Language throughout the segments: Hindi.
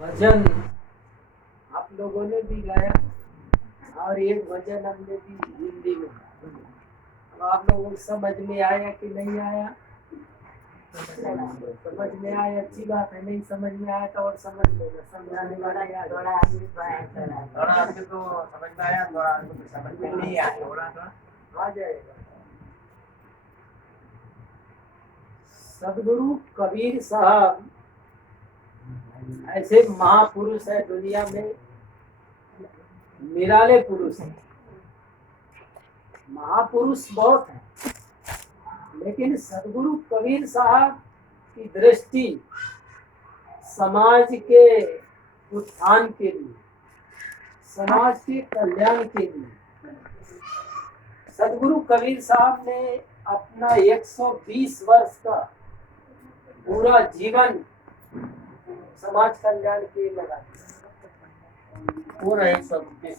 भजन आप लोगों ने भी गाया और एक भजन हमने भी हिंदी में गाया। अब आप लोगों को समझ में आया कि नहीं आया? समझ में आया, अच्छी बात है। नहीं समझ में आया तो और समझ लेना, समझाने वाला थोड़ा आदमी को समझ में आया, थोड़ा आदमी को समझ में नहीं आया, थोड़ा आ जाएगा। सदगुरु कबीर साहब ऐसे महापुरुष है, दुनिया में निराले पुरुष हैं। महापुरुष बहुत हैं, लेकिन सदगुरु कबीर साहब की दृष्टि समाज के उत्थान के लिए, समाज के कल्याण के लिए, सदगुरु कबीर साहब ने अपना 120 वर्ष का पूरा जीवन समाज कल्याण के लिए लगा दिया। पूरा 120।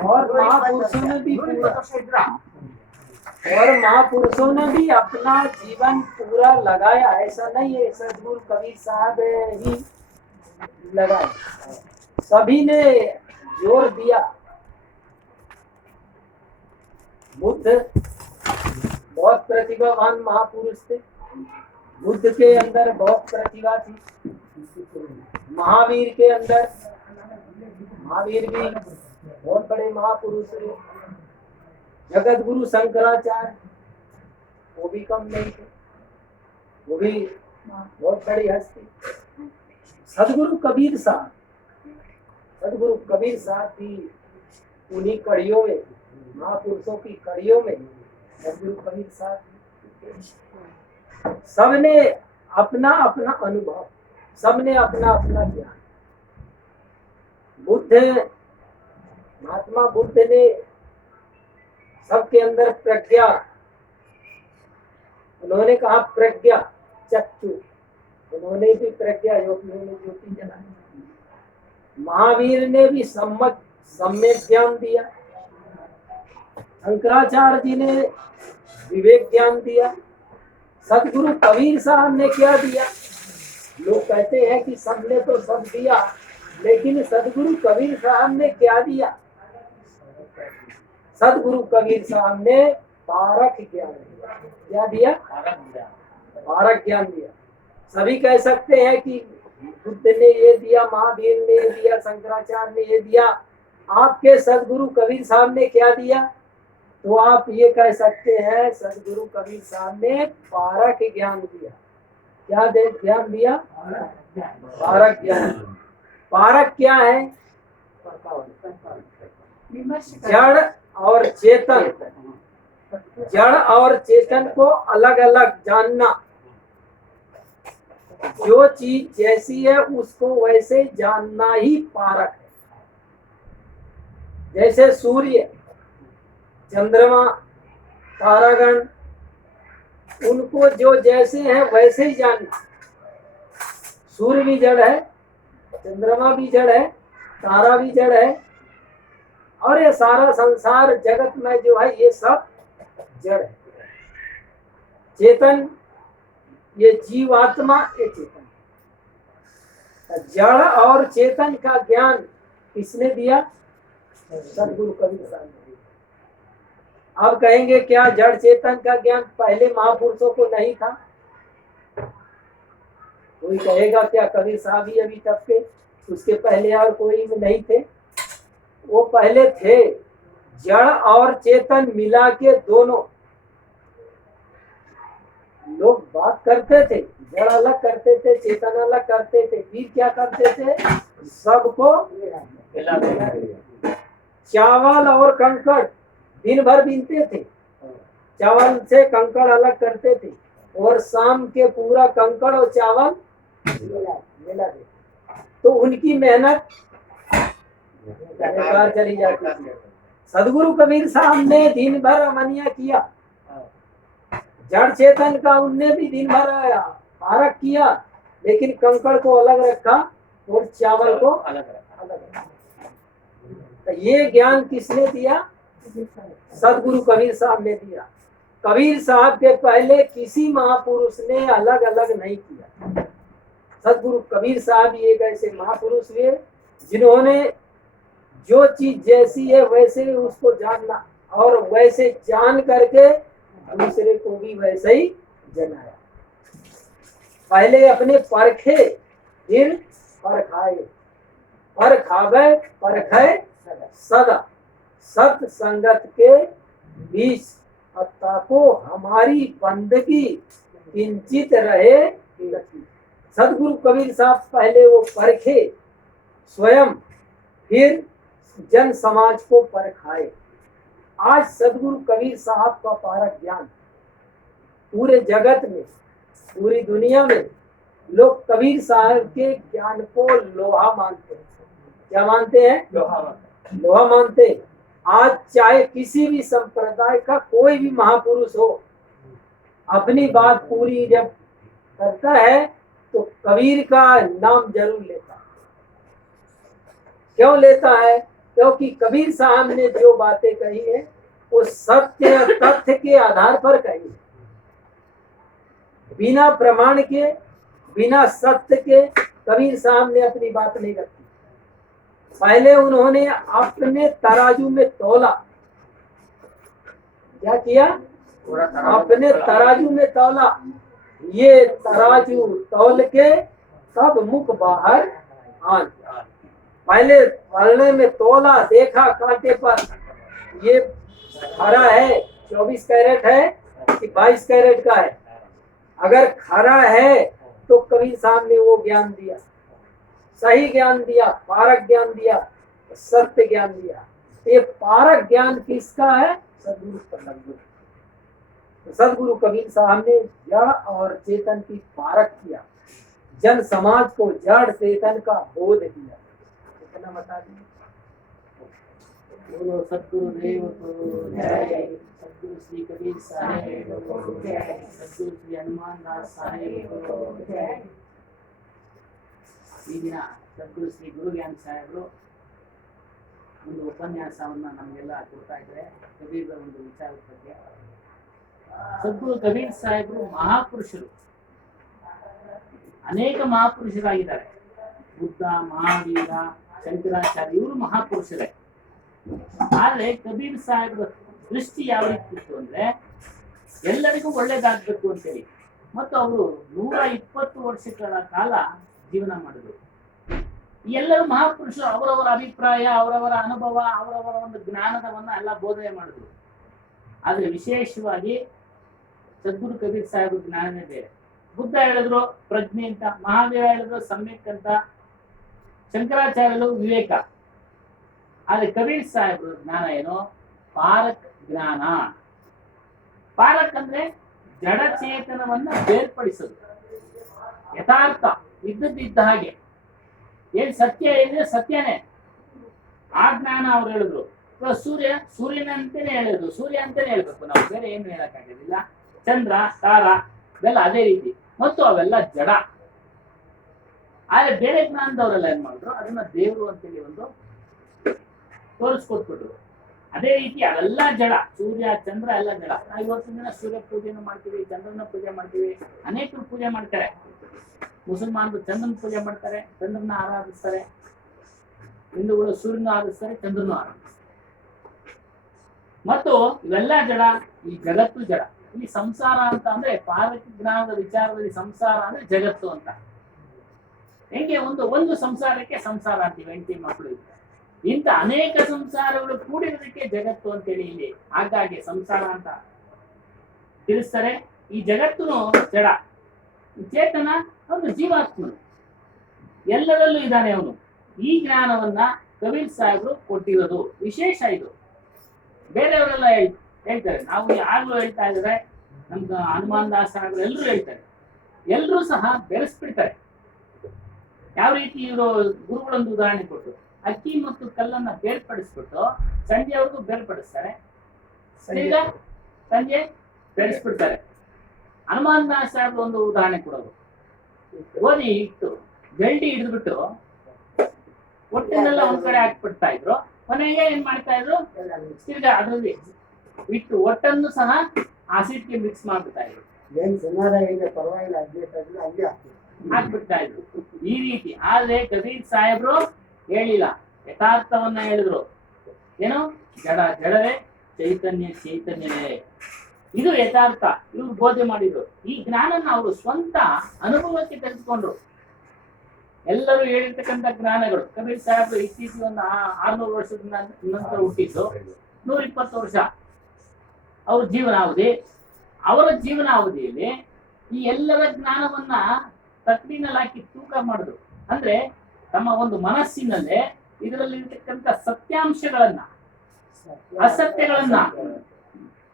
और महापुरुषों ने भी अपना जीवन पूरा लगाया। ऐसा नहीं है सदगुरु कबीर साहब ही लगाए, सभी ने जोर दिया। बुद्ध बहुत प्रतिभावान महापुरुष थे, बुद्ध के अंदर बहुत प्रतिभा थी। महावीर के अंदर, महावीर भी बहुत बड़े महापुरुष थे। जगत गुरु शंकराचार्य वो भी कम नहीं थे, वो भी बहुत बड़ी हस्ती। सदगुरु कबीर साहब भी उन्हीं कड़ियों में, महापुरुषों की कड़ियों में सदगुरु कबीर साहब। सबने अपना अपना अनुभव, सबने अपना अपना ज्ञान। महात्मा बुद्ध ने सबके अंदर प्रज्ञा, उन्होंने कहा प्रज्ञा चक्षु, उन्होंने भी प्रज्ञा योगियों ने ज्योति जलाई। महावीर ने भी सम्यक ज्ञान दिया। शंकराचार्य जी ने विवेक ज्ञान दिया। सदगुरु कबीर साहब ने क्या दिया? लोग कहते हैं कि सबने तो सब दिया, लेकिन सदगुरु कबीर साहब ने क्या दिया? सदगुरु कबीर साहब ने पारक ज्ञान दिया। क्या दिया? पारक ज्ञान दिया। सभी कह सकते हैं कि बुद्ध ने ये दिया, महावीर ने ये दिया, शंकराचार्य ने ये दिया। आपके सदगुरु कबीर साहब ने क्या दिया? तो आप ये कह सकते हैं सदगुरु कबीर साहब ने पारक ज्ञान दिया। क्या ज्ञान दिया? पारक ज्ञान। पारक क्या है? जड़ और चेतन, जड़ और चेतन को अलग अलग जानना। जो चीज जैसी है उसको वैसे जानना ही पारक है। जैसे सूर्य, चंद्रमा, तारागण, उनको जो जैसे हैं वैसे ही जानना। सूर्य भी जड़ है, चंद्रमा भी जड़ है, तारा भी जड़ है, और ये सारा संसार जगत में जो है ये सब जड़ है। चेतन, ये जीवात्मा, ये चेतन। जड़ और चेतन का ज्ञान किसने दिया? सदगुरु कबीर साहब ने दिया। अब कहेंगे क्या जड़ चेतन का ज्ञान पहले महापुरुषों को नहीं था? कोई कहेगा क्या कबीर साहब ही अभी तक के, उसके पहले और कोई नहीं थे? वो पहले थे। जड़ और चेतन मिला के दोनों लोग बात करते थे। जड़ अलग करते थे, चेतन अलग करते थे। फिर क्या करते थे? सबको चावल और कंकड़ दिन भर बीनते थे। चावल से कंकड़ अलग करते थे और शाम के पूरा कंकड़ और चावल मिला देते। तो उनकी मेहनत बेकार चली जाती थी। सदगुरु कबीर साहब ने दिन भर अमनिया किया। जड़ चेतन का उनने भी दिन भर पारक किया, लेकिन कंकड़ को अलग रखा और चावल को अलग रखा। तो ये ज्ञान किसने दिया? सदगुरु कबीर साहब ने दिया। कबीर साहब के पहले किसी महापुरुष ने अलग अलग नहीं किया। सदगुरु कबीर साहब एक ऐसे महापुरुष हुए जिन्होंने जो चीज जैसी है वैसे उसको जानना और वैसे जान करके दूसरे को भी वैसे ही जनाया। पहले अपने परखे फिर परखाए, परखावे परखे सदा, सत संगत के बीच अत्ता को हमारी बंदगी किंचित रहे गति। सदगुरु कबीर साहब पहले वो परखे स्वयं, फिर जन समाज को परखाए। आज सदगुरु कबीर साहब का पारक ज्ञान पूरे जगत में, पूरी दुनिया में लोग कबीर साहब के ज्ञान को लोहा मानते हैं। क्या मानते हैं? लोहा मानते हैं। आज चाहे किसी भी संप्रदाय का कोई भी महापुरुष हो, अपनी बात पूरी जब करता है तो कबीर का नाम जरूर लेता है। क्यों लेता है? क्योंकि कबीर साहब ने जो बातें कही है वो सत्य या तथ्य के आधार पर कही है। बिना प्रमाण के, बिना सत्य के कबीर साहब ने अपनी बात नहीं रखी। पहले उन्होंने अपने तराजू में तौला। क्या किया? अपने तराजू में तौला। ये तराजू तौल के तब मुख बाहर आन। पहले पलने में तोला, देखा कांटे पर ये खरा है, 24 कैरेट है कि 22 कैरेट का है। अगर खरा है तो कबीर साहब ने वो ज्ञान दिया, सही ज्ञान दिया, पारक ज्ञान दिया, सत्य ज्ञान दिया। ये पारक ज्ञान किसका है? सदगुरु का। सदगुरु कबीर साहब ने जड़ और चेतन की पारक किया, जन समाज को जड़ चेतन का बोध दिया। इतना बता दीजिए। बोलो सदगुरुदेव को जय, सदगुरु श्री कबीर साहेब को जय, सदगुरु श्री हनुमान दास साहेब को जय। ಈ ದಿನ ಸದ್ಗುರು ಶ್ರೀ ಗುರು ಜ್ಞಾನ ಸಾಹೇಬರು ಒಂದು ಉಪನ್ಯಾಸವನ್ನ ನಮಗೆಲ್ಲ ಕೊಡ್ತಾ ಇದ್ದಾರೆ ಕಬೀರ್ ಒಂದು ವಿಚಾರದ ಬಗ್ಗೆ. ಸದ್ಗುರು ಕಬೀರ್ ಸಾಹೇಬರು ಮಹಾಪುರುಷರು, ಅನೇಕ ಮಹಾಪುರುಷರಾಗಿದ್ದಾರೆ. ಬುದ್ಧ, ಮಹಾವೀರ, ಶಂಕರಾಚಾರ್ಯ ಇವರು ಮಹಾಪುರುಷರೇ. ಆದ್ರೆ ಕಬೀರ್ ಸಾಹೇಬ್ರ ದೃಷ್ಟಿ ಯಾವ ರೀತಿ ಇತ್ತು ಅಂದ್ರೆ ಎಲ್ಲರಿಗೂ ಒಳ್ಳೇದಾಗಬೇಕು ಅಂತೇಳಿ. ಮತ್ತು ಅವರು 120 ವರ್ಷಗಳ ಕಾಲ ಜೀವನ ಮಾಡಿದ್ರು. ಎಲ್ಲರೂ ಮಹಾಪುರುಷರು ಅವರವರ ಅಭಿಪ್ರಾಯ, ಅವರವರ ಅನುಭವ, ಅವರವರ ಒಂದು ಜ್ಞಾನದವನ್ನ ಎಲ್ಲ ಬೋಧನೆ ಮಾಡಿದ್ರು. ಆದ್ರೆ ವಿಶೇಷವಾಗಿ ಸದ್ಗುರು ಕಬೀರ್ ಸಾಹೇಬ್ರ ಜ್ಞಾನನೇ ಬೇರೆ. ಬುದ್ಧ ಹೇಳಿದ್ರು ಪ್ರಜ್ಞೆ ಅಂತ, ಮಹಾವೀರ ಹೇಳಿದ್ರು ಸಮ್ಯಕ್ ಅಂತ, ಶಂಕರಾಚಾರ್ಯರು ವಿವೇಕ. ಆದ್ರೆ ಕಬೀರ್ ಸಾಹೇಬ್ರ ಜ್ಞಾನ ಏನು? ಪಾರಕ್ ಜ್ಞಾನ. ಪಾರಕ್ ಅಂದ್ರೆ ಜಡಚೇತನವನ್ನ ಬೇರ್ಪಡಿಸೋದು, ಯಥಾರ್ಥ ಇದ್ದದ್ದಿದ್ದ ಹಾಗೆ. ಏನ್ ಸತ್ಯ ಇದೆ ಸತ್ಯನೇ, ಆ ಜ್ಞಾನ ಅವ್ರು ಹೇಳಿದ್ರು. ಸೂರ್ಯನಂತೆನೆ ಹೇಳಿದ್ರು, ಸೂರ್ಯ ಅಂತಾನೆ ಹೇಳ್ಬೇಕು ನಾವು, ಬೇರೆ ಏನು ಹೇಳಕ್ಕಾಗೋದಿಲ್ಲ. ಚಂದ್ರ, ತಾರ ಇವೆಲ್ಲ ಅದೇ ರೀತಿ, ಮತ್ತು ಅವೆಲ್ಲ ಜಡ. ಆದ್ರೆ ಬೇರೆ ಜ್ಞಾನದವರೆಲ್ಲ ಏನ್ ಮಾಡಿದ್ರು, ಅದನ್ನ ದೇವರು ಅಂತೇಳಿ ಒಂದು ತೋರಿಸ್ಕೊಟ್ಬಿಟ್ರು. ಅದೇ ರೀತಿ ಅವೆಲ್ಲ ಜಡ, ಸೂರ್ಯ ಚಂದ್ರ ಎಲ್ಲ ಜಡ. ನಾವು ಇವತ್ತಿನ ದಿನ ಸೂರ್ಯ ಪೂಜೆಯನ್ನು ಮಾಡ್ತೀವಿ, ಚಂದ್ರನ ಪೂಜೆ ಮಾಡ್ತೀವಿ, ಅನೇಕರು ಪೂಜೆ ಮಾಡ್ತಾರೆ. ಮುಸಲ್ಮಾನರು ಚಂದ್ರನ ಪೂಜೆ ಮಾಡ್ತಾರೆ, ಚಂದ್ರನ ಆರಾಧಿಸ್ತಾರೆ. ಹಿಂದೂಗಳು ಸೂರ್ಯನ ಆರಾಧಿಸ್ತಾರೆ, ಚಂದ್ರನ ಆರಾಧಿಸ್ತಾರೆ. ಮತ್ತು ಇವೆಲ್ಲ ಜಡ, ಈ ಜಗತ್ತು ಜಡ. ಈ ಸಂಸಾರ ಅಂತ ಅಂದ್ರೆ ಪಾರಕ ಜ್ಞಾನದ ವಿಚಾರದಲ್ಲಿ ಸಂಸಾರ ಅಂದ್ರೆ ಜಗತ್ತು ಅಂತ. ಹೆಂಗೆ ಒಂದು ಸಂಸಾರಕ್ಕೆ ಸಂಸಾರ ಅಂತೀವಿ, ಹೆಂಡತಿ ಮಕ್ಕಳು ಇದ್ದಾರೆ. ಇಂಥ ಅನೇಕ ಸಂಸಾರಗಳು ಕೂಡಿರೋದಕ್ಕೆ ಜಗತ್ತು ಅಂತೇಳಿ ಇಲ್ಲಿ ಹಾಗಾಗಿ ಸಂಸಾರ ಅಂತ ತಿಳಿಸ್ತಾರೆ. ಈ ಜಗತ್ತುನು ಜಡ, ಚೇತನ ಒಂದು ಜೀವಾತ್ಮನು, ಎಲ್ಲರಲ್ಲೂ ಇದ್ದಾನೆ ಅವನು. ಈ ಜ್ಞಾನವನ್ನ ಕಬೀರ್ ಸಾಹೇಬರು ಕೊಟ್ಟಿರೋದು ವಿಶೇಷ. ಇದು ಬೇರೆಯವರೆಲ್ಲ ಹೇಳ್ತಾರೆ, ನಾವು ಯಾರು ಹೇಳ್ತಾ ಇದ್ದಾರೆ, ನಮ್ಗೆ ಹನುಮಾನ್ ದಾಸ್ ಸಾಹೇಬರು ಎಲ್ಲರೂ ಹೇಳ್ತಾರೆ. ಎಲ್ಲರೂ ಸಹ ಬೆರೆಸ್ಬಿಡ್ತಾರೆ. ಯಾವ ರೀತಿ ಇವರು ಗುರುಗಳೊಂದು ಉದಾಹರಣೆ ಕೊಟ್ಟು ಅಕ್ಕಿ ಮತ್ತು ಕಲ್ಲನ್ನ ಬೇರ್ಪಡಿಸ್ಬಿಟ್ಟು ಸಂಜೆವರೆಗೂ ಬೇರ್ಪಡಿಸ್ತಾರೆ, ಸಂಜೆ ಬೆರೆಸ್ಬಿಡ್ತಾರೆ. ಹನುಮಾನ್ ದಾಸ್ ಸಾಹೇಬ್ ಒಂದು ಉದಾಹರಣೆ ಕೊಡೋದು, ಗೋಧಿ ಇಟ್ಟು ಜಲ್ಡಿ ಹಿಡಿದ್ಬಿಟ್ಟು ಒಟ್ಟಿನೆಲ್ಲ ಒಂದ್ ಕಡೆ ಹಾಕ್ಬಿಡ್ತಾ ಇದ್ರು. ಕೊನೆಗೆ ಏನ್ ಮಾಡ್ತಾ ಇದ್ರು, ತಿರ್ಗಾ ಅದರಲ್ಲಿ ಇಟ್ಟು ಒಟ್ಟನ್ನು ಸಹ ಆಸಿಡ್ಗೆ ಮಿಕ್ಸ್ ಮಾಡ್ಬಿಡ್ತಾ ಇದ್ರು. ಏನ್ ಸಮಾಧಾನ ಇದೆ ಪರವಾಗಿಲ್ಲ, ಅಡ್ಜಸ್ಟ್ ಆಗಿಲ್ಲ, ಹಂಗೆ ಆಗ್ತದೆ. ಹಾಕ್ಬಿಡ್ತಾ ಇದ್ರು ಈ ರೀತಿ. ಆದ್ರೆ ಕಬೀರ್ ಸಾಹೇಬ್ರು ಹೇಳಿಲ್ಲ, ಯಥಾರ್ಥವನ್ನ ಹೇಳಿದ್ರು. ಏನು? ಜಡ ಜಡವೇ, ಚೈತನ್ಯ ಚೈತನ್ಯವೇ. ಇದು ಯಥಾರ್ಥ. ಇವ್ರು ಬೋಧೆ ಮಾಡಿದ್ರು. ಈ ಜ್ಞಾನನ ಅವರು ಸ್ವಂತ ಅನುಭವಕ್ಕೆ ತೆಗೆದುಕೊಂಡ್ರು. ಎಲ್ಲರೂ ಹೇಳಿರ್ತಕ್ಕಂಥ ಜ್ಞಾನಗಳು. ಕಬೀರ್ ಸಾಹೇಬ್ರು ಇತ್ತೀಚೆಗೆ ಒಂದು 600 ವರ್ಷದ ನಂತರ ಹುಟ್ಟಿದ್ದು, 120 ವರ್ಷ ಅವ್ರ ಜೀವನಾವಧಿ. ಅವರ ಜೀವನಾವಧಿಯಲ್ಲಿ ಈ ಎಲ್ಲರ ಜ್ಞಾನವನ್ನ ತಕ್ಕಡಿನಲ್ಲಿ ಹಾಕಿ ತೂಕ ಮಾಡಿದ್ರು. ಅಂದ್ರೆ ತಮ್ಮ ಒಂದು ಮನಸ್ಸಿನಲ್ಲೇ ಇದರಲ್ಲಿ ಇರ್ತಕ್ಕಂಥ ಸತ್ಯಾಂಶಗಳನ್ನ, ಅಸತ್ಯಗಳನ್ನ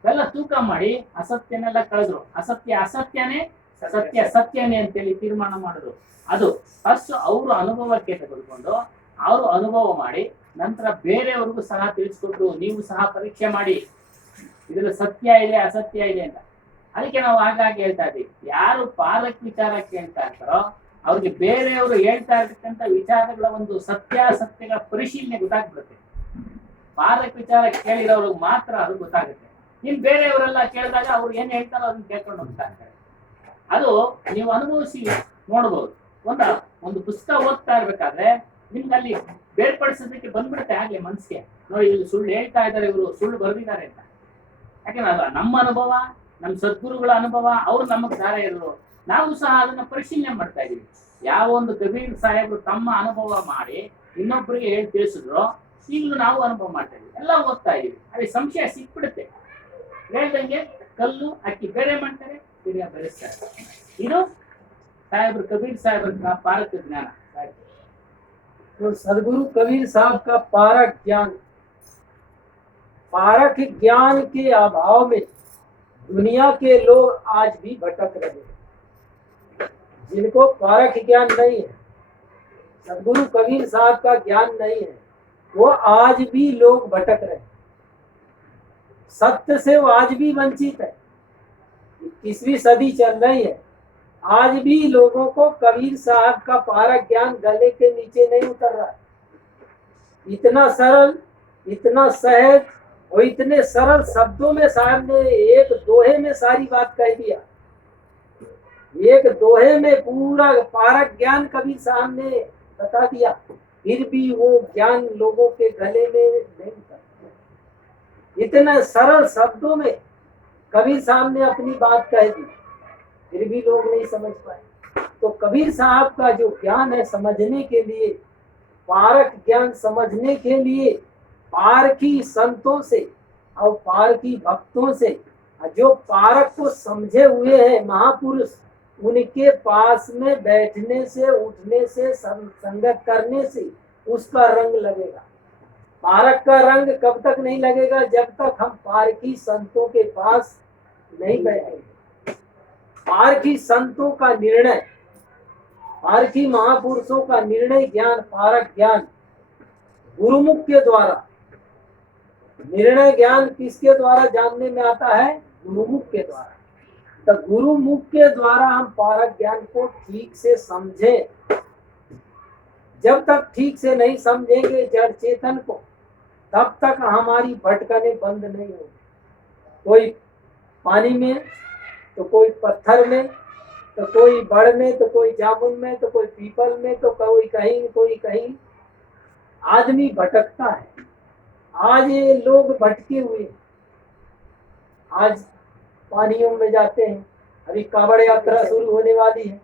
ಎಲ್ಲ ತೂಕ ಮಾಡಿ ಅಸತ್ಯನೆಲ್ಲ ಕಳೆದ್ರು. ಅಸತ್ಯ ಅಸತ್ಯನೇ, ಸತ್ಯ ಸತ್ಯನೇ ಅಂತೇಳಿ ತೀರ್ಮಾನ ಮಾಡಿದ್ರು. ಅದು ಫಸ್ಟ್ ಅವರು ಅನುಭವಕ್ಕೆ ತೆಗೆದುಕೊಂಡು ಅವರು ಅನುಭವ ಮಾಡಿ ನಂತರ ಬೇರೆಯವ್ರಿಗೂ ಸಹ ತಿಳಿಸ್ಕೊಟ್ರು. ನೀವು ಸಹ ಪರೀಕ್ಷೆ ಮಾಡಿ, ಇದ್ರಲ್ಲಿ ಸತ್ಯ ಇದೆ ಅಸತ್ಯ ಇದೆ ಅಂತ. ಅದಕ್ಕೆ ನಾವು ಆಗಾಗ್ಗೆ ಹೇಳ್ತಾ ಇದ್ದೀವಿ, ಯಾರು ಪಾರಕ್ ವಿಚಾರ ಕೇಳ್ತಾ ಇರ್ತಾರೋ ಅವ್ರಿಗೆ ಬೇರೆಯವರು ಹೇಳ್ತಾ ಇರ್ತಕ್ಕಂಥ ವಿಚಾರಗಳ ಒಂದು ಸತ್ಯಾಸತ್ಯಗಳ ಪರಿಶೀಲನೆ ಗೊತ್ತಾಗ್ಬಿಡುತ್ತೆ. ಪಾರಕ್ ವಿಚಾರ ಕೇಳಿರೋರಿಗೆ ಮಾತ್ರ ಅದು ಗೊತ್ತಾಗುತ್ತೆ. ಇನ್ ಬೇರೆಯವರೆಲ್ಲ ಕೇಳಿದಾಗ ಅವ್ರು ಏನ್ ಹೇಳ್ತಾರೋ ಅದನ್ನ ಕೇಳ್ಕೊಂಡು ಹೋಗ್ತಾ ಇರ್ತಾರೆ. ಅದು ನೀವು ಅನುಭವಿಸಿ ನೋಡ್ಬೋದು. ಒಂದು ಪುಸ್ತಕ ಓದ್ತಾ ಇರ್ಬೇಕಾದ್ರೆ ನಿಮ್ಗೆ ಅಲ್ಲಿ ಬೇರ್ಪಡಿಸೋದಕ್ಕೆ ಬಂದ್ಬಿಡುತ್ತೆ ಆಗ್ಲಿ ಮನ್ಸಿಗೆ, ನೋಡಿ ಇಲ್ಲಿ ಸುಳ್ಳು ಹೇಳ್ತಾ ಇದ್ದಾರೆ, ಇವರು ಸುಳ್ಳು ಬರೆದಿದ್ದಾರೆ ಅಂತ. ಯಾಕಂದ್ರೆ ಅದು ನಮ್ಮ ಅನುಭವ, ನಮ್ಮ ಸದ್ಗುರುಗಳ ಅನುಭವ, ಅವ್ರು ನಮಗ್ ದಾರ ಇರೋರು. ನಾವು ಸಹ ಅದನ್ನ ಪರಿಶೀಲನೆ ಮಾಡ್ತಾ ಇದೀವಿ. ಯಾವ ಒಂದು ಕಬೀರ್ ಸಾಹೇಬ್ರು ತಮ್ಮ ಅನುಭವ ಮಾಡಿ ಇನ್ನೊಬ್ಬರಿಗೆ ಹೇಳಿ ತಿಳಿಸಿದ್ರು, ಈಗಲೂ ನಾವು ಅನುಭವ ಮಾಡ್ತಾ ಇದೀವಿ, ಎಲ್ಲ ಓದ್ತಾ ಇದೀವಿ. ಅಲ್ಲಿ ಸಂಶಯ ಸಿಕ್ಬಿಡುತ್ತೆ. ಹೇಳ್ದಂಗೆ ಕಲ್ಲು ಅಕ್ಕಿ ಬೇರೆ ಮಾಡ್ತಾರೆ, ತಿರ್ಗಾ ಬೆರೆಸ್ತಾರೆ. ಇದು ಸಾಹೇಬ್ರು ಕಬೀರ್ ಸಾಹೇಬ್ರ ಪಾರಕ ज्ञान। तो सदगुरु कबीर साहब का पारक ज्ञान, पारक ज्ञान के अभाव में दुनिया के लोग आज भी भटक रहे हैं। जिनको पारक ज्ञान नहीं है, सदगुरु कबीर साहब का ज्ञान नहीं है, वो आज भी लोग भटक रहे हैं। सत्य से वो आज भी वंचित है। 21वीं सदी चल रही है, आज भी लोगों को कबीर साहब का पारक ज्ञान गले के नीचे नहीं उतर रहा है। इतना सरल, इतना सहज और इतने सरल शब्दों में साहब ने एक दोहे में सारी बात कह दिया। एक दोहे में पूरा पारक ज्ञान कबीर साहब ने बता दिया, फिर भी वो ज्ञान लोगों के गले में नहीं उतरता। इतने सरल शब्दों में कबीर साहब ने अपनी बात कह दी, फिर भी लोग नहीं समझ पाए। तो कबीर साहब का जो ज्ञान है समझने के लिए, पारक ज्ञान समझने के लिए पारकी संतों से और पारकी भक्तों से, जो पारक को समझे हुए हैं महापुरुष, उनके पास में बैठने से, उठने से, संगत करने से उसका रंग लगेगा। पारक का रंग कब तक नहीं लगेगा? जब तक हम पारकी संतों के पास नहीं बैठेंगे। पारकी संतों का निर्णय, पारकी महापुरुषों का निर्णय ज्ञान, पारक ज्ञान गुरुमुख के द्वारा, निर्णय ज्ञान किसके द्वारा जानने में आता है? गुरुमुख के द्वारा। तो गुरुमुख के द्वारा हम पारक ज्ञान को ठीक से समझें। जब तक ठीक से नहीं समझेंगे जड़ चेतन को, तब तक हमारी भटकने बंद नहीं होगी। कोई पानी में, तो कोई पत्थर में, तो कोई बड़ में, तो कोई जामुन में, तो कोई पीपल में, तो कोई कहीं आदमी भटकता है। आज ये लोग भटके हुए, आज पानियों में जाते हैं। अभी कावड़ यात्रा शुरू होने वाली है।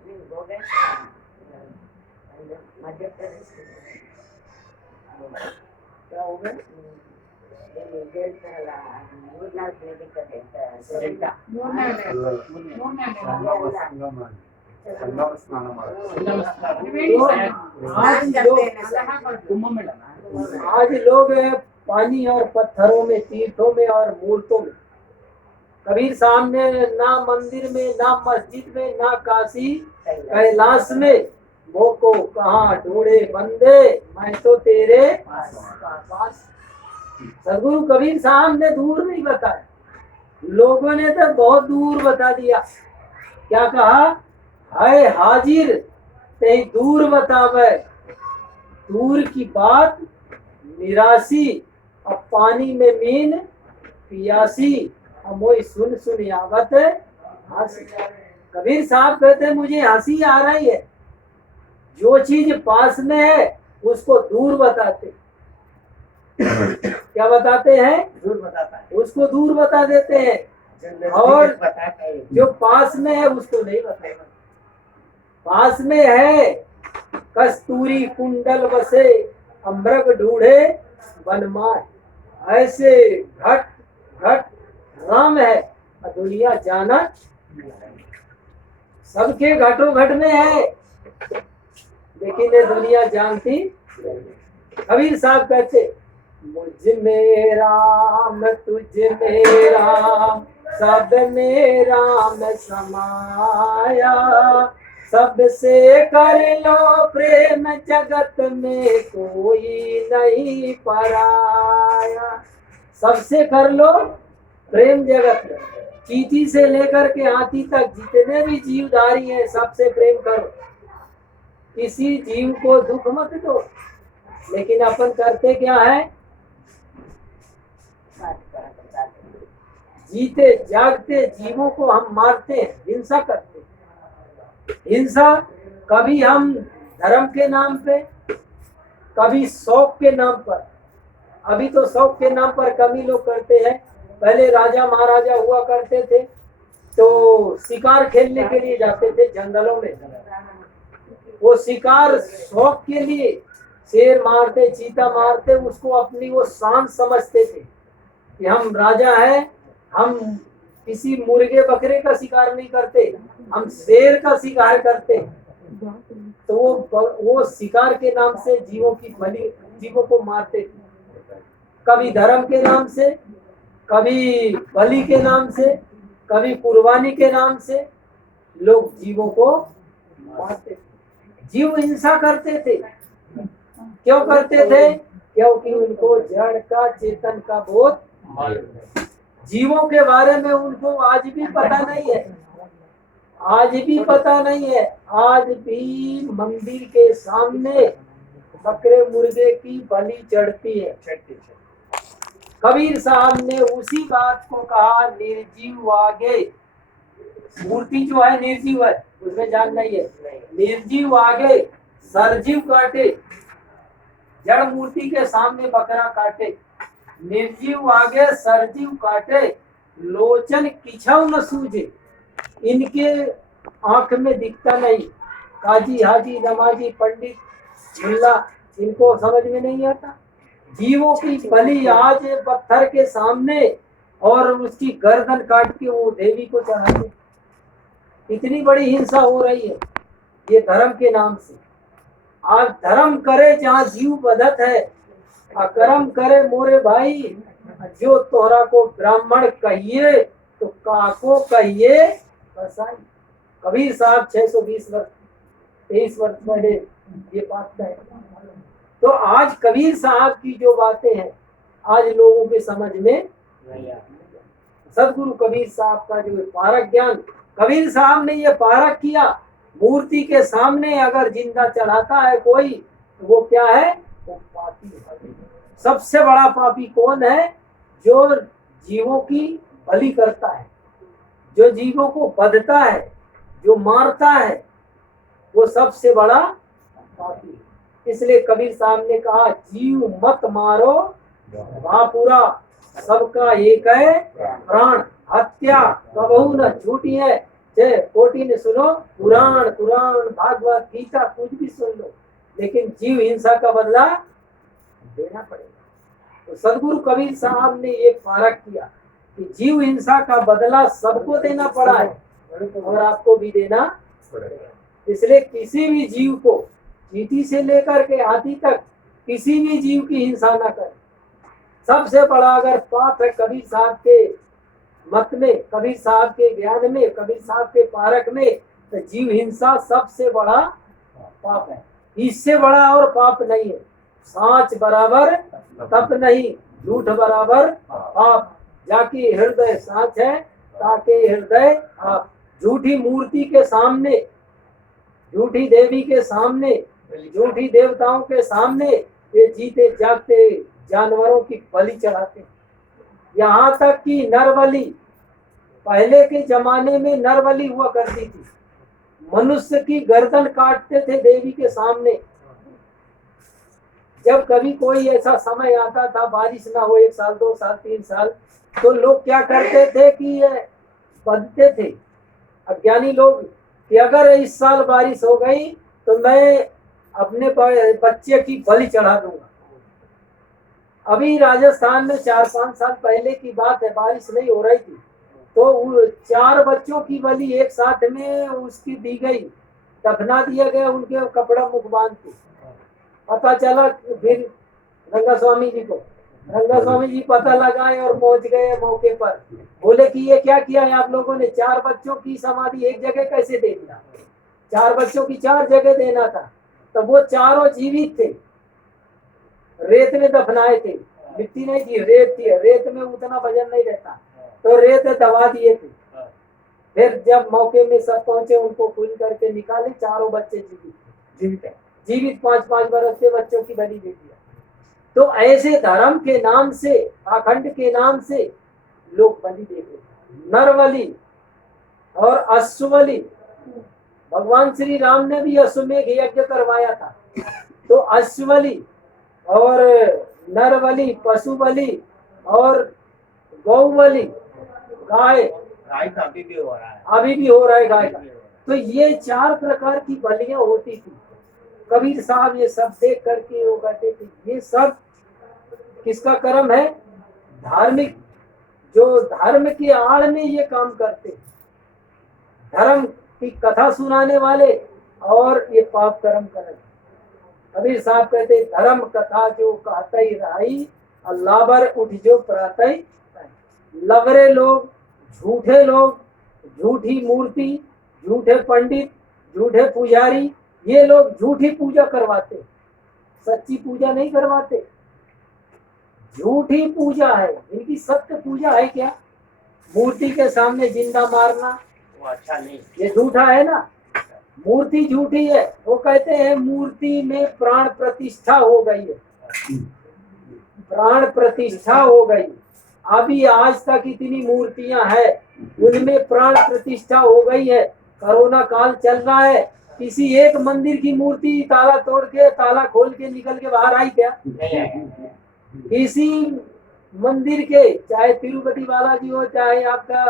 क्या हो गया? आज लोग पानी और पत्थरों में, तीर्थों में और मूर्तों में, कबीर साहब ने ना मंदिर में, ना मस्जिद में, ना काशी कैलाश में, वो को कहाँ ढूंढे बंदे, मैं तो तेरे पास। सदगुरु कबीर साहब ने दूर नहीं बताया, लोगों ने तो बहुत दूर बता दिया। क्या कहा? है हाजिर ते दूर बतावे, दूर की बात निराशी, अब पानी में मीन पियासी, अब वही सुन सुन आवत हंसी। कबीर साहब कहते मुझे हंसी आ रही है, जो चीज पास में है उसको दूर बताते, क्या बताते हैं, दूर बताता है, उसको दूर बता देते हैं, जो नजदीक और बताता है जो पास में है उसको नहीं बताते। पास में है कस्तूरी कुंडल बसे अमृग ढूंढे बनमाए, ऐसे घट घट राम है और दुनिया जाना सबके घटों घट में है, लेकिन ये दुनिया जानती। कबीर साहब कहते मुझ में राम तुझ में राम सब में राम समाया, सबसे कर लो प्रेम जगत में कोई नहीं पराया। सबसे कर लो प्रेम जगत में, चींटी से लेकर के हाथी तक जितने भी जीवधारी हैं सबसे प्रेम करो, किसी जीव को दुख मत दो। लेकिन अपन करते क्या है, जीते जागते जीवों को हम मारते हैं, हिंसा करते हैं। हिंसा कभी हम धर्म के नाम पे, कभी शौक के नाम पर। अभी तो शौक के नाम पर कम ही लोग करते हैं, पहले राजा महाराजा हुआ करते थे तो शिकार खेलने के लिए जाते थे जंगलों में, वो शिकार शौक के लिए शेर मारते चीता मारते, उसको अपनी वो शान समझते थे कि हम राजा हैं, हम किसी मुर्गे बकरे का शिकार नहीं करते, हम शेर का शिकार करते। तो वो शिकार के नाम से जीवों की बलि, जीवों को मारते थे, कभी धर्म के नाम से, कभी बलि के नाम से, कभी कुर्बानी के नाम से लोग जीवों को मारते थे। जीव हिंसा करते थे, क्यों करते थे, क्योंकि उनको जड़ का चेतन का बोध, जीवों के बारे में उनको आज भी पता नहीं है, आज भी पता नहीं है। आज भी मंदिर के सामने बकरे मुर्गे की बलि चढ़ती है। कबीर साहब ने उसी बात को कहा, निर्जीव आगे, मूर्ति जो है निर्जीव है, उसमें जान नहीं है, निर्जीव आगे सरजीव काटे, जड़ मूर्ति के सामने बकरा काटे, निर्जीव आगे सरजीव काटे, लोचन किछव न सूझे, इनके आंख में दिखता नहीं। काजी हाजी नमाजी पंडित मुल्ला इनको समझ में नहीं आता। जीवों की बलि आज पत्थर के सामने और उसकी गर्दन काट के वो देवी को चढ़ाते। इतनी बड़ी हिंसा हो रही है ये धर्म के नाम से। आज धर्म करे जहाँ जीव बधत है, अकर्म करे मोरे भाई, जो तोहरा को ब्राह्मण कहिए तो काको कहिए बसाई। कबीर साहब 620 वर्ष 23 वर्ष पहले ये बात कहे। तो आज कबीर साहब की जो बातें हैं आज लोगों के समझ में नहीं आती। सदगुरु कबीर साहब का जो पारक ज्ञान, कबीर साहब ने ये पारक किया, मूर्ति के सामने अगर जिंदा चढ़ाता है कोई तो वो क्या है, वो पापी है। सबसे बड़ा पापी कौन है, जो जीवों की बलि करता है, जो जीवों को बधता है, जो मारता है, वो सबसे बड़ा पापी है। इसलिए कबीर साहब ने कहा, जीव मत मारो महापुरा, सबका एक है प्राण, हत्या कबहू न छूटी है। जय कोटि ने सुनो पुराण, पुराण भागवत गीता कुछ भी सुन लो, लेकिन जीव हिंसा का बदला देना पड़ेगा। तो सदगुरु कबीर साहब ने ये पारक किया कि जीव हिंसा का बदला सबको देना पड़ा है और आपको भी देना पड़ेगा। इसलिए किसी भी जीव को, चींटी से लेकर के हाथी तक, किसी भी जीव की हिंसा ना करें। सबसे बड़ा अगर पाप है कबीर साहब के मत में, कबीर साहब के ज्ञान में, कबीर साहब के पारक में, तो जीव हिंसा सबसे बड़ा पाप है। इससे बड़ा और पाप नहीं है। सांच बराबर तप नहीं, झूठ बराबर पाप। जाके हृदय सांच है, ताके हृदय आप। झूठी मूर्ति के सामने, झूठी देवी के सामने, झूठी देवताओं के सामने ये जीते जागते जानवरों की बलि चढ़ाते। यहाँ तक कि नर बलि, पहले के जमाने में नर बलि हुआ करती थी। मनुष्य की गर्दन काटते थे देवी के सामने। जब कभी कोई ऐसा समय आता था बारिश ना हो, 1 साल 2 साल 3 साल, तो लोग क्या करते थे कि ये बंधते थे अज्ञानी लोग कि अगर इस साल बारिश हो गई तो मैं अपने बच्चे की बलि चढ़ा दूंगा। अभी राजस्थान में 4-5 साल पहले की बात है, बारिश नहीं हो रही थी, तो 4 बच्चों की बलि एक साथ में उसकी दी गई, दफना दिया गया उनके कपड़ा मुख बांध के। पता चला फिर रंगा स्वामी जी को, रंगा स्वामी जी पता लगाए और पहुंच गए मौके पर। बोले कि ये क्या किया है आप लोगों ने, 4 बच्चों की समाधि एक जगह कैसे दे दिया? 4 बच्चों की 4 जगह देना था। तो वो चारों जीवित थे, रेत में दफनाए थे, मिट्टी नहीं थी, रेत थी। रेत में उतना वजन नहीं रहता, तो रेत दबा दिए थे। फिर जब मौके में सब पहुंचे, उनको खुल करके निकाले, चारों बच्चे जीवित, जीवित 5-5 बरस के बच्चों की बलि दे दिया। तो ऐसे धर्म के नाम से, अखंड के नाम से लोग बलि देते, नरबलि और अश्वबलि। भगवान श्री राम ने भी अश्वमेघ यज्ञ करवाया था। तो अश्वबलि और नरबलि, पशु बलि और गौ बलि, गाय का अभी भी हो रहा है, अभी भी हो रहा है गाय का। तो ये 4 प्रकार की बलियां होती थी। कबीर साहब ये सब देख करके वो कहते थे ये सब किसका कर्म है? धार्मिक, जो धर्म की आड़ में ये काम करते, धर्म की कथा सुनाने वाले, और ये पाप कर्म कर। कबीर साहब कहते धर्म कथा जो कहते ही रही, अल्लाह उठ जो प्रातः। लवरे लोग, झूठे लोग, झूठी मूर्ति, झूठे पंडित, झूठे पुजारी, ये लोग झूठी पूजा करवाते, सच्ची पूजा नहीं करवाते, झूठी पूजा है इनकी। सत्य पूजा है क्या? मूर्ति के सामने जिंदा मारना, वो अच्छा नहीं, ये झूठा है ना। मूर्ति झूठी है। वो कहते हैं मूर्ति में प्राण प्रतिष्ठा हो गई है, प्राण प्रतिष्ठा हो गई। अभी आज तक इतनी मूर्तियां हैं, उनमें प्राण प्रतिष्ठा हो गई है। कोरोना काल चल रहा है, किसी एक मंदिर की मूर्ति ताला तोड़ के, ताला खोल के निकल के बाहर आई क्या? किसी मंदिर के, चाहे तिरुपति बालाजी हो, चाहे आपका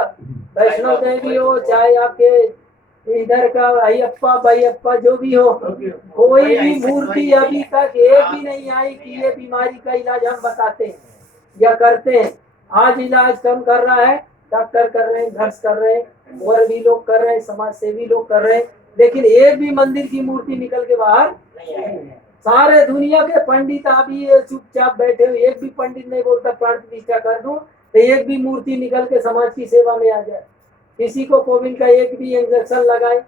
वैष्णो देवी हो, चाहे आपके इधर का अयप्पा बैयप्पा जो भी हो, कोई भी मूर्ति अभी तक एक भी नहीं आई कि ये बीमारी का इलाज हम बताते हैं या करते हैं। आज इलाज कम कर रहा है, डॉक्टर कर रहे हैं, नर्स कर रहे हैं, और भी लोग कर रहे हैं, समाज सेवी लोग कर रहे हैं, लेकिन एक भी मंदिर की मूर्ति निकल के बाहर नहीं आई। सारे दुनिया के पंडित अभी चुपचाप बैठे हुए, एक भी पंडित नहीं बोलता प्राण प्रतिष्ठा कर दूं, तो एक भी मूर्ति निकल के समाज की सेवा में आ जाए। किसी को कोविड का एक भी इंजेक्शन लगाए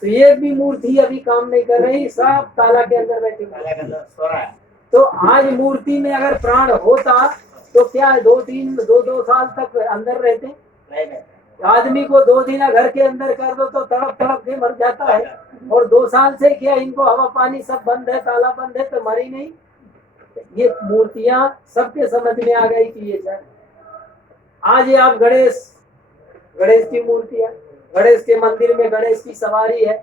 तो एक भी मूर्ति अभी काम नहीं कर रही, सब ताला के अंदर बैठे हुए। तो आज मूर्ति में अगर प्राण होता तो क्या 2 साल तक अंदर रहते? आदमी को 2 दिन घर के अंदर कर दो तो तड़प तड़प के मर जाता है, और 2 साल से क्या इनको हवा पानी सब बंद है, ताला बंद है, तो मरी नहीं। ये मूर्तियां सबके समझ में आ गई कि ये जाए। आज ये आप गणेश की मूर्तियां, गणेश के मंदिर में गणेश की सवारी है।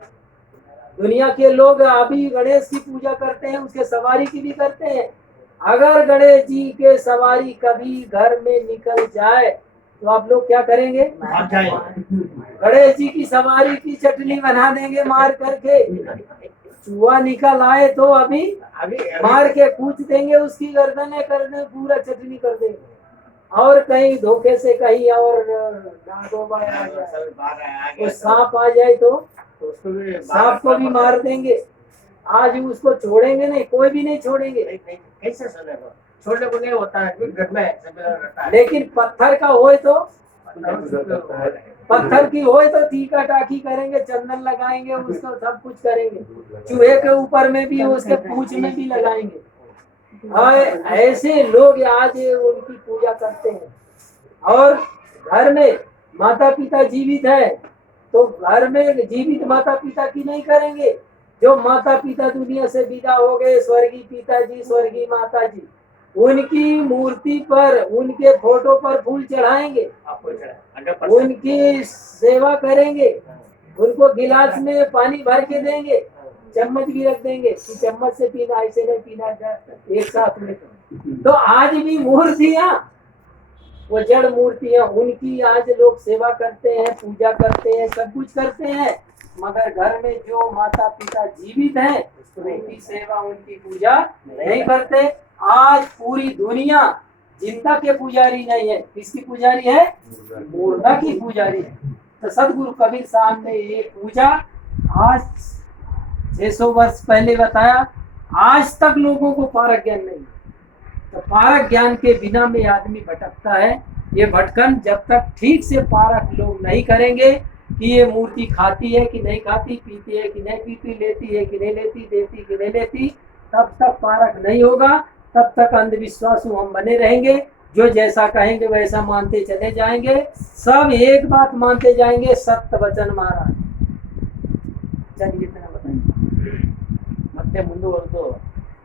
दुनिया के लोग अभी गणेश की पूजा करते हैं, उसके सवारी की भी करते हैं। अगर गणेश जी के सवारी कभी घर में निकल जाए तो आप लोग क्या करेंगे? गणेश जी की सवारी की चटनी बना देंगे मार करके। चूहा निकल आए तो अभी मार के कूच देंगे, उसकी गर्दनें कर दें, पूरा चटनी कर देंगे। और कहीं धोखे से कहीं और सांप आ जाए तो सांप को भी मार देंगे। आज उसको छोड़ेंगे नहीं, कोई भी नहीं छोड़ेंगे। कैसे छोड़ने को नहीं होता है घर में, लेकिन पत्थर का होए तो, पत्थर की होए तो टीका टाकी करेंगे, चंदन लगाएंगे, उसको सब कुछ करेंगे। चूहे के ऊपर में भी, उसके पूंछ में भी लगाएंगे। ऐसे लोग आज उनकी पूजा करते हैं। और घर में माता पिता जीवित है तो घर में जीवित माता पिता की नहीं करेंगे। जो माता पिता दुनिया से विदा हो गए, स्वर्गीय पिताजी, स्वर्गीय माता जी, उनकी मूर्ति पर, उनके फोटो पर फूल चढ़ाएंगे, उनकी सेवा करेंगे। उनको गिलास में पानी भर के देंगे, चम्मच भी रख देंगे कि चम्मच से पीना, ऐसे नहीं पीना एक साथ में। तो आज भी मूर्तियां, वो जड़ मूर्तियां, उनकी आज लोग सेवा करते हैं, पूजा करते हैं, सब कुछ करते हैं, मगर घर में जो माता पिता जीवित हैं उनकी सेवा, उनकी पूजा नहीं करते। आज पूरी दुनिया जिंदा के पुजारी नहीं है, किसकी पुजारी है? मुर्दा की पुजारी है। तो सदगुरु कबीर साहब ने ये पूजा आज 600 वर्ष पहले बताया, आज तक लोगों को पारक ज्ञान नहीं है। तो पारक ज्ञान के बिना में आदमी भटकता है। ये भटकन जब तक ठीक से पारक लोग नहीं करेंगे कि ये मूर्ति खाती है कि नहीं खाती, पीती है कि नहीं पीती, लेती है कि नहीं लेती, देती कि नहीं लेती, तब तक पारक नहीं होगा। तब तक अंधविश्वासु हम बने रहेंगे, जो जैसा कहेंगे वैसा मानते चले जाएंगे। सब एक बात मानते जाएंगे, सत्य वचन महाराज। चलिए इतना बताइए। ಮತ್ತೆ ಮುಂದುವರೆದು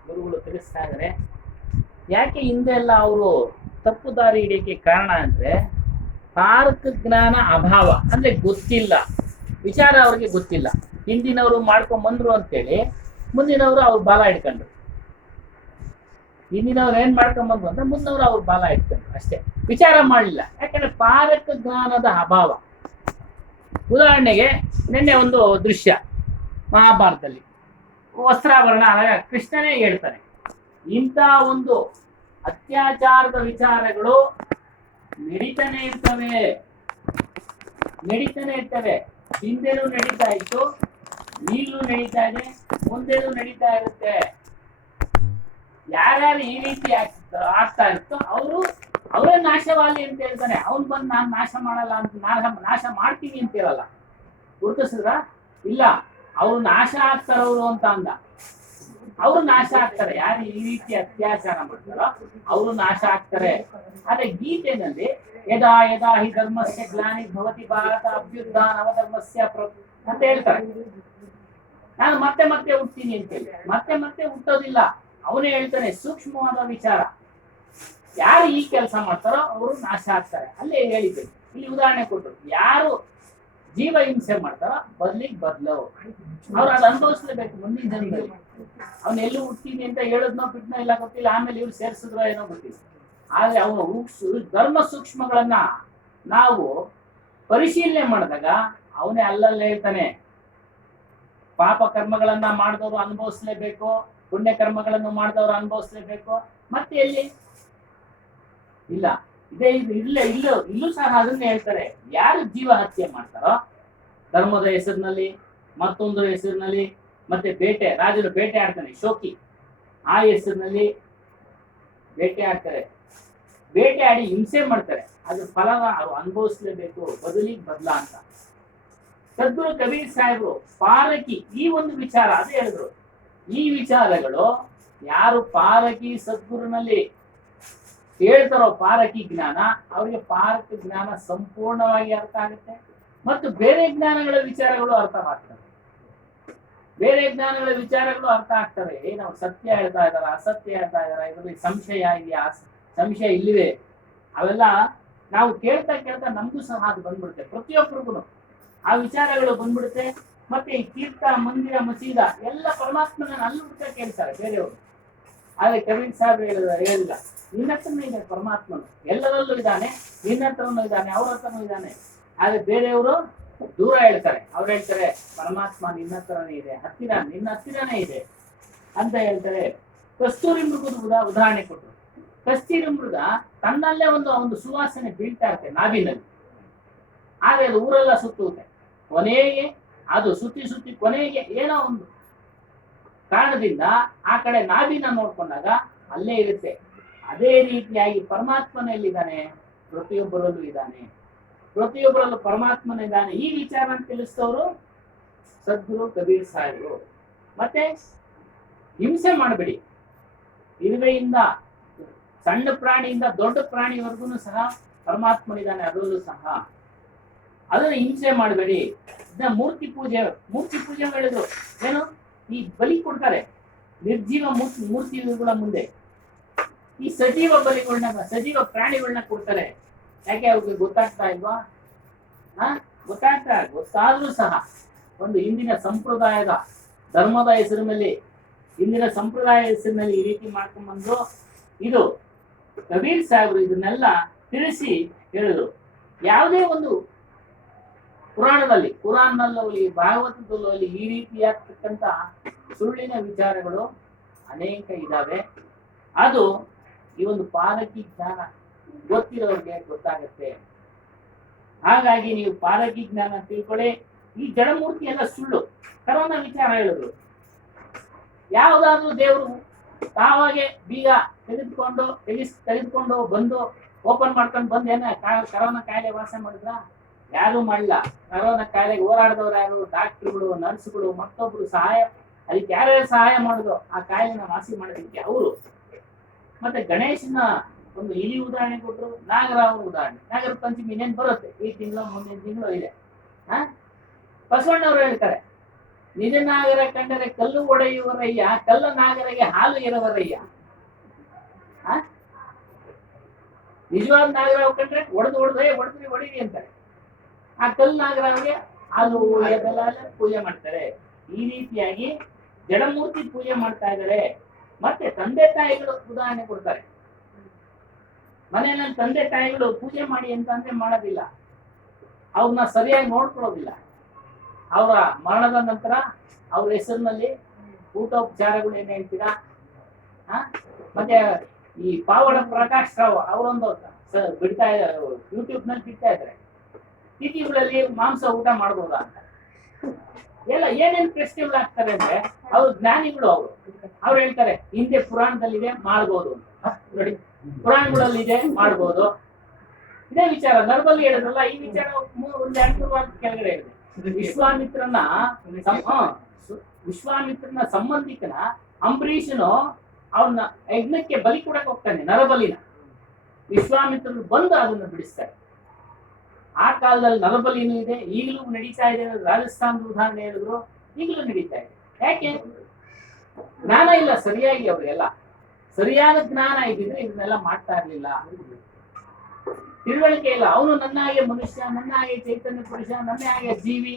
ಗುರುಗಳು ತಿಳಿಸ್ತಾ ಇದ್ದಾರೆ, ಯಾಕೆ ಹಿಂದೆ ಎಲ್ಲ ಅವರು ತಪ್ಪು ದಾರಿ ಹಿಡಿಯಕ್ಕೆ ಕಾರಣ ಅಂದ್ರೆ ತಾರಕ ಜ್ಞಾನ ಅಭಾವ, ಅಂದ್ರೆ ಗೊತ್ತಿಲ್ಲ, ವಿಚಾರ ಅವ್ರಿಗೆ ಗೊತ್ತಿಲ್ಲ. ಹಿಂದಿನವರು ಮಾಡ್ಕೊಂಡ್ ಬಂದ್ರು ಅಂತೇಳಿ ಮುಂದಿನವರು ಅವ್ರ ಬಾಲ ಇಟ್ಕೊಂಡ್ರು. ಹಿಂದಿನವ್ರು ಏನ್ ಮಾಡ್ಕೊಂಡ್ ಬಂದ್ರು ಅಂದ್ರೆ ಮುಂದವ್ರು ಅವ್ರ ಬಾಲ ಇಟ್ಕೊಂಡ್ರು ಅಷ್ಟೇ, ವಿಚಾರ ಮಾಡಲಿಲ್ಲ. ಯಾಕಂದ್ರೆ ತಾರಕ ಜ್ಞಾನದ ಅಭಾವ. ಉದಾಹರಣೆಗೆ ನಿನ್ನೆ ಒಂದು ದೃಶ್ಯ ಮಹಾಭಾರತದಲ್ಲಿ ವಸ್ತ್ರಾಭರಣ ಕೃಷ್ಣನೇ ಹೇಳ್ತಾನೆ, ಇಂಥ ಒಂದು ಅತ್ಯಾಚಾರದ ವಿಚಾರಗಳು ನಡೀತಾನೆ ಇರ್ತವೆ. ಹಿಂದೆನೂ ನಡೀತಾ ಇತ್ತು, ಈಗಲೂ ನಡೀತಾ ಇದೆ, ಮುಂದೆನೂ ನಡೀತಾ ಇರುತ್ತೆ. ಯಾರ್ಯಾರು ಈ ರೀತಿ ಆಗ್ತಾ ಇರುತ್ತೋ ಅವರೇ ನಾಶವಾಗಲಿ ಅಂತ ಹೇಳ್ತಾನೆ. ಅವ್ನು ಬಂದು ನಾನು ನಾಶ ಮಾಡಲ್ಲ ಅಂತ, ನಾಶ ಮಾಡ್ತೀನಿ ಅಂತ ಹೇಳಲ್ಲ. ಗುರುತಿಸಿದ್ರ? ಇಲ್ಲ, ಅವ್ರು ನಾಶ ಆಗ್ತಾರವ್ರು ಅಂತ ಅಂದ. ಅವರು ನಾಶ ಆಗ್ತಾರೆ. ಯಾರು ಈ ರೀತಿ ಅತ್ಯಾಚಾರ ಮಾಡ್ತಾರೋ ಅವರು ನಾಶ ಆಗ್ತಾರೆ. ಆದ್ರೆ ಗೀತೆನಲ್ಲಿ ಯದಾ ಯದಾ ಹಿ ಧರ್ಮಸ್ಯ ಗ್ಲಾನಿ ಭವತಿ ಭಾರತ ಅಭ್ಯುತ್ಥಾನ ನವಧರ್ಮಸ್ಯ ಅಂತ ಹೇಳ್ತಾರೆ. ನಾನು ಮತ್ತೆ ಮತ್ತೆ ಹುಡ್ತೀನಿ ಅಂತೇಳಿ, ಮತ್ತೆ ಹುಟ್ಟೋದಿಲ್ಲ. ಅವನೇ ಹೇಳ್ತಾನೆ ಸೂಕ್ಷ್ಮವಾದ ವಿಚಾರ. ಯಾರು ಈ ಕೆಲಸ ಮಾಡ್ತಾರೋ ಅವರು ನಾಶ ಆಗ್ತಾರೆ. ಅಲ್ಲೇ ಹೇಳಿದ್ದೇನೆ. ಇಲ್ಲಿ ಉದಾಹರಣೆ ಕೊಟ್ಟರು, ಯಾರು ಜೀವ ಹಿಂಸೆ ಮಾಡ್ತಾರೋ ಬದ್ಲು ಅವ್ರು ಅದು ಅನುಭವಿಸ್ಲೇಬೇಕು ಮುಂದಿನ ಜನ್ಮದಲ್ಲಿ. ಅವ್ನ ಎಲ್ಲೂ ಹುಡ್ತೀನಿ ಅಂತ ಹೇಳದ್ನೋ ಬಿಟ್ನೋ ಇಲ್ಲ ಗೊತ್ತಿಲ್ಲ, ಆಮೇಲೆ ಇವ್ರು ಸೇರಿಸಿದ್ರೋ ಏನೋ ಗೊತ್ತಿಲ್ಲ. ಆದ್ರೆ ಅವನು ಧರ್ಮ ಸೂಕ್ಷ್ಮಗಳನ್ನ ನಾವು ಪರಿಶೀಲನೆ ಮಾಡಿದಾಗ ಅವನೇ ಅಲ್ಲಲ್ಲೇ ಹೇಳ್ತಾನೆ, ಪಾಪ ಕರ್ಮಗಳನ್ನ ಮಾಡಿದವರು ಅನುಭವಿಸ್ಲೇಬೇಕು, ಪುಣ್ಯ ಕರ್ಮಗಳನ್ನು ಮಾಡಿದವರು ಅನುಭವಿಸ್ಲೇಬೇಕು. ಮತ್ತೆ ಎಲ್ಲಿ ಇಲ್ಲ, ಇಲ್ಲೂ ಸಹ ಅದನ್ನೇ ಹೇಳ್ತಾರೆ. ಯಾರು ಜೀವ ಹತ್ಯೆ ಮಾಡ್ತಾರೋ ಧರ್ಮದ ಹೆಸರಿನಲ್ಲಿ, ಮತ್ತೊಂದು ಹೆಸರಿನಲ್ಲಿ, ಮತ್ತೆ ರಾಜರು ಬೇಟೆ ಆಡ್ತಾನೆ, ಶೋಕಿ, ಆ ಹೆಸರಿನಲ್ಲಿ ಬೇಟೆ ಆಡ್ತಾರೆ. ಬೇಟೆ ಆಡಿ ಹಿಂಸೆ ಮಾಡ್ತಾರೆ. ಅದ್ರ ಫಲನ ಅವ್ರು ಅನುಭವಿಸ್ಲೇಬೇಕು, ಬದಲ ಅಂತ. ಸದ್ಗುರು ಕಬೀರ್ ಸಾಹೇಬ್ರು ಪಾರಕಿ ಈ ಒಂದು ವಿಚಾರ ಅದೇ ಹೇಳಿದ್ರು. ಈ ವಿಚಾರಗಳು ಯಾರು ಪಾರಕಿ ಸದ್ಗುರುನಲ್ಲಿ ಹೇಳ್ತಾರೋ ಪಾರಕಿ ಜ್ಞಾನ, ಅವರಿಗೆ ಪಾರಕ ಜ್ಞಾನ ಸಂಪೂರ್ಣವಾಗಿ ಅರ್ಥ ಆಗುತ್ತೆ. ಮತ್ತು ಬೇರೆ ಜ್ಞಾನಗಳ ವಿಚಾರಗಳು ಅರ್ಥವಾಗ್ತವೆ. ಅರ್ಥ ಆಗ್ತವೆ. ನಾವು ಸತ್ಯ ಹೇಳ್ತಾ ಇದಾರ, ಅಸತ್ಯ ಹೇಳ್ತಾ ಇದಾರ, ಇದರಲ್ಲಿ ಸಂಶಯ ಇದೆಯಾ, ಸಂಶಯ ಇಲ್ಲಿವೆ, ಅವೆಲ್ಲ ನಾವು ಕೇಳ್ತಾ ನಮಗೂ ಸಹ ಅದು ಬಂದ್ಬಿಡುತ್ತೆ. ಪ್ರತಿಯೊಬ್ಬರಿಗೂ ಆ ವಿಚಾರಗಳು ಬಂದ್ಬಿಡುತ್ತೆ. ಮತ್ತೆ ಈ ತೀರ್ಥ, ಮಂದಿರ, ಮಸೀದ ಎಲ್ಲ ಪರಮಾತ್ಮನ ಅಲ್ಲಿ ಹುಡುಕ ಕೇಳ್ತಾರೆ ಬೇರೆಯವರು. ಆದ್ರೆ ಕಬೀರ್ ಸಾಹೇಬ್ ಹೇಳಿಲ್ಲ, ನಿನ್ನ ಹತ್ರನೂ ಇದೆ ಪರಮಾತ್ಮನು, ಎಲ್ಲರಲ್ಲೂ ಇದ್ದಾನೆ, ನಿನ್ನ ಹತ್ರನೂ ಇದ್ದಾನೆ, ಅವ್ರ ಹತ್ರನೂ ಇದ್ದಾನೆ. ಆದ್ರೆ ಬೇರೆಯವರು ದೂರ ಹೇಳ್ತಾರೆ. ಅವ್ರು ಹೇಳ್ತಾರೆ ಪರಮಾತ್ಮ ನಿನ್ನ ಹತ್ರನೇ ಇದೆ, ನಿನ್ನ ಹತ್ತಿರನೇ ಇದೆ ಅಂತ ಹೇಳ್ತಾರೆ. ಕಸ್ತೂರಿ ಮೃಗದ ಉದಾಹರಣೆ ಕೊಟ್ಟರು. ಕಸ್ತೂರಿ ಮೃಗ ತನ್ನಲ್ಲೇ ಒಂದು ಸುವಾಸನೆ ಬೀಳ್ತಾ ಇರುತ್ತೆ ನಾಭಿನಲ್ಲಿ. ಆದ್ರೆ ಅದು ಊರೆಲ್ಲ ಸುತ್ತುತ್ತೆ. ಕೊನೆಗೆ ಅದು ಸುತ್ತಿ ಕೊನೆಗೆ ಏನೋ ಒಂದು ಕಾರಣದಿಂದ ಆ ಕಡೆ ನಾಭಿನ ನೋಡ್ಕೊಂಡಾಗ ಅಲ್ಲೇ ಇರುತ್ತೆ. ಅದೇ ರೀತಿಯಾಗಿ ಪರಮಾತ್ಮನಲ್ಲಿದ್ದಾನೆ, ಪ್ರತಿಯೊಬ್ಬರಲ್ಲೂ ಇದ್ದಾನೆ, ಪ್ರತಿಯೊಬ್ಬರಲ್ಲೂ ಪರಮಾತ್ಮನಿದ್ದಾನೆ. ಈ ವಿಚಾರ ತಿಳಿಸಿದವರು ಸದ್ಗುರು ಕಬೀರ್ ಸಾಹೇಬರು. ಮತ್ತೆ ಹಿಂಸೆ ಮಾಡಬೇಡಿ, ಇರುವೆಯಿಂದ ಸಣ್ಣ ಪ್ರಾಣಿಯಿಂದ ದೊಡ್ಡ ಪ್ರಾಣಿವರೆಗೂ ಸಹ ಪರಮಾತ್ಮನಿದ್ದಾನೆ, ಅದರಲ್ಲೂ ಸಹ ಅದನ್ನು ಹಿಂಸೆ ಮಾಡಬೇಡಿ. ಮೂರ್ತಿ ಪೂಜೆ ಹೇಳಿದ್ರು. ಏನು, ಈ ಬಲಿ ಕೊಡ್ತಾರೆ ನಿರ್ಜೀವ ಮೂರ್ತಿಗಳ ಮುಂದೆ. ಈ ಸಜೀವ ಬಲಿಗಳನ್ನ, ಸಜೀವ ಪ್ರಾಣಿಗಳನ್ನ ಕೊಡ್ತಾರೆ. ಯಾಕೆ ಅವ್ರಿಗೆ ಗೊತ್ತಾಗ್ತಾ ಇಲ್ವಾ? ಗೊತ್ತಾದ್ರೂ ಸಹ ಒಂದು ಇಂದಿನ ಸಂಪ್ರದಾಯದ ಧರ್ಮದ ಹೆಸರಿನಲ್ಲಿ ಇಂದಿನ ಸಂಪ್ರದಾಯ ಹೆಸರಿನಲ್ಲಿ ಈ ರೀತಿ ಮಾಡ್ಕೊಂಡ್ಬಂದು ಇದು ಕಬೀರ್ ಸಾಹೇಬರು ಇದನ್ನೆಲ್ಲ ತಿಳಿಸಿ ಹೇಳಿದ್ರು. ಯಾವುದೇ ಒಂದು ಪುರಾಣದಲ್ಲಿ ಕುರಾನ್ನಲ್ಲೋಲಿ ಭಾಗವತದಲ್ಲೋಲಿ ಈ ರೀತಿಯಾಗ್ತಕ್ಕಂಥ ಸುಳ್ಳಿನ ವಿಚಾರಗಳು ಅನೇಕ ಇದ್ದಾವೆ. ಅದು ಈ ಒಂದು ಪಾರಕಿ ಜ್ಞಾನ ಗೊತ್ತಿರೋರಿಗೆ ಗೊತ್ತಾಗತ್ತೆ. ಹಾಗಾಗಿ ನೀವು ಪಾರಕಿ ಜ್ಞಾನ ತಿಳ್ಕೊಳ್ಳಿ. ಈ ಜಡಮೂರ್ತಿ ಎಲ್ಲ ಸುಳ್ಳು. ಕರೋನಾ ವಿಚಾರ ಹೇಳಿದ್ರು, ಯಾವುದಾದ್ರೂ ದೇವರು ತಾವಾಗೆ ಬೀಗ ತೆಗೆದುಕೊಂಡು ಬಂದು ಓಪನ್ ಮಾಡ್ಕೊಂಡು ಬಂದೇನ ಕರೋನಾ ಕಾಯಿಲೆ ವಾಸ ಮಾಡಿದ್ರ? ಯಾರು ಮಾಡಲ್ಲ. ಕರೋನಾ ಕಾಯಿಲೆಗೆ ಹೋರಾಡಿದವ್ರು ಯಾರು? ಡಾಕ್ಟರ್ಗಳು, ನರ್ಸ್ಗಳು, ಮತ್ತೊಬ್ರು ಸಹಾಯ, ಅದಕ್ಕೆ ಯಾರ್ಯಾರು ಸಹಾಯ ಮಾಡಿದ್ರು ಆ ಕಾಯಿಲೆನ ವಾಸಿ ಮಾಡೋದಕ್ಕೆ ಅವರು. ಮತ್ತೆ ಗಣೇಶನ ಒಂದು ಇಲಿ ಉದಾಹರಣೆ ಕೊಟ್ಟರು, ನಾಗರಾವ ಉದಾಹರಣೆ. ನಾಗರ ಪಂಚಮಿ ಇನ್ನೇನು ಬರುತ್ತೆ, ಈ ತಿಂಗಳು ಮುಂದಿನ ತಿಂಗಳು ಇದೆ. ಬಸವಣ್ಣವರು ಹೇಳ್ತಾರೆ, ನಿಜ ನಾಗರ ಕಂಡರೆ ಕಲ್ಲು ಒಡೆಯುವರಯ್ಯ, ಕಲ್ಲ ನಾಗರಿಗೆ ಹಾಲು ಎರವರಯ್ಯ. ನಿಜವಾದ ನಾಗರಾವ್ ಕಂಡ್ರೆ ಹೊಡೆದ್ರಿ ಅಂತಾರೆ. ಆ ಕಲ್ಲು ನಾಗರಾವ್ಗೆ ಹಾಲು ಅದೆಲ್ಲ ಪೂಜೆ ಮಾಡ್ತಾರೆ. ಈ ರೀತಿಯಾಗಿ ಜಡಮೂರ್ತಿ ಪೂಜೆ ಮಾಡ್ತಾ ಇದ್ದಾರೆ. ಮತ್ತೆ ತಂದೆ ತಾಯಿಗಳು ಉದಾಹರಣೆ ಕೊಡ್ತಾರೆ. ಮನೆಯಲ್ಲಿ ತಂದೆ ತಾಯಿಗಳು ಪೂಜೆ ಮಾಡಿ ಅಂತಂದ್ರೆ ಮಾಡೋದಿಲ್ಲ, ಅವ್ರನ್ನ ಸರಿಯಾಗಿ ನೋಡ್ಕೊಳ್ಳೋದಿಲ್ಲ. ಅವರ ಮರಣದ ನಂತರ ಅವ್ರ ಹೆಸರಿನಲ್ಲಿ ಊಟೋಪಚಾರಗಳು ಏನ್ ಹೇಳ್ತೀರಾ? ಮತ್ತೆ ಈ ಪಾವಡ ಪ್ರಕಾಶ್ ರಾವ್ ಅವರೊಂದು ಬಿಡ್ತಾ ಯೂಟ್ಯೂಬ್ ನಲ್ಲಿ ಬಿಡ್ತಾ ಇದ್ದಾರೆ, ತಿಥಿಗಳಲ್ಲಿ ಮಾಂಸ ಊಟ ಮಾಡ್ಬೋದಾ ಅಂತ. ಎಲ್ಲ ಏನೇನ್ ಪ್ರಶ್ನೆಗಳು ಆಗ್ತಾರೆ ಅಂದ್ರೆ ಅವ್ರು ಜ್ಞಾನಿಗಳು. ಅವ್ರು ಹೇಳ್ತಾರೆ ಹಿಂದೆ ಪುರಾಣದಲ್ಲಿದೆ ಮಾಡ್ಬೋದು ಅಂತ. ನೋಡಿ, ಪುರಾಣಗಳಲ್ಲಿದೆ ಮಾಡ್ಬೋದು. ಇದೇ ವಿಚಾರ ನರ್ಬಲ್ಲಿ ಹೇಳಿದ್ರಲ್ಲ, ಈ ವಿಚಾರ ಒಂದು 2-3 ವಾರ ಕೆಳಗಡೆ ಹೇಳಿದೆ. ವಿಶ್ವಾಮಿತ್ರನ ಸಂಬಂಧಿಕನ ಅಂಬರೀಷನು ಅವನ್ನ ಯಜ್ಞಕ್ಕೆ ಬಲಿ ಕೊಡಕ್ ಹೋಗ್ತಾನೆ, ನರಬಲಿನ. ವಿಶ್ವಾಮಿತ್ರರು ಬಂದು ಅದನ್ನು ಬಿಡಿಸ್ತಾರೆ. ಆ ಕಾಲದಲ್ಲಿ ನರಬಲಿನೂ ಇದೆ, ಈಗಲೂ ನಡೀತಾ ಇದೆ. ರಾಜಸ್ಥಾನದ ಉದಾಹರಣೆ ಹೇಳಿದ್ರು, ಈಗಲೂ ನಡೀತಾ ಇದೆ. ಯಾಕೆ? ಜ್ಞಾನ ಇಲ್ಲ ಸರಿಯಾಗಿ. ಅವ್ರಿಗೆಲ್ಲ ಸರಿಯಾದ ಜ್ಞಾನ ಇದ್ದಿದ್ರೆ ಇದನ್ನೆಲ್ಲ ಮಾಡ್ತಾ ಇರ್ಲಿಲ್ಲ. ತಿಳುವಳಿಕೆ ಇಲ್ಲ. ಅವನು ನನ್ನ ಹಾಗೆ ಮನುಷ್ಯ, ನನ್ನ ಹಾಗೆ ಚೈತನ್ಯ ಪುರುಷ, ನನ್ನ ಹಾಗೆ ಜೀವಿ,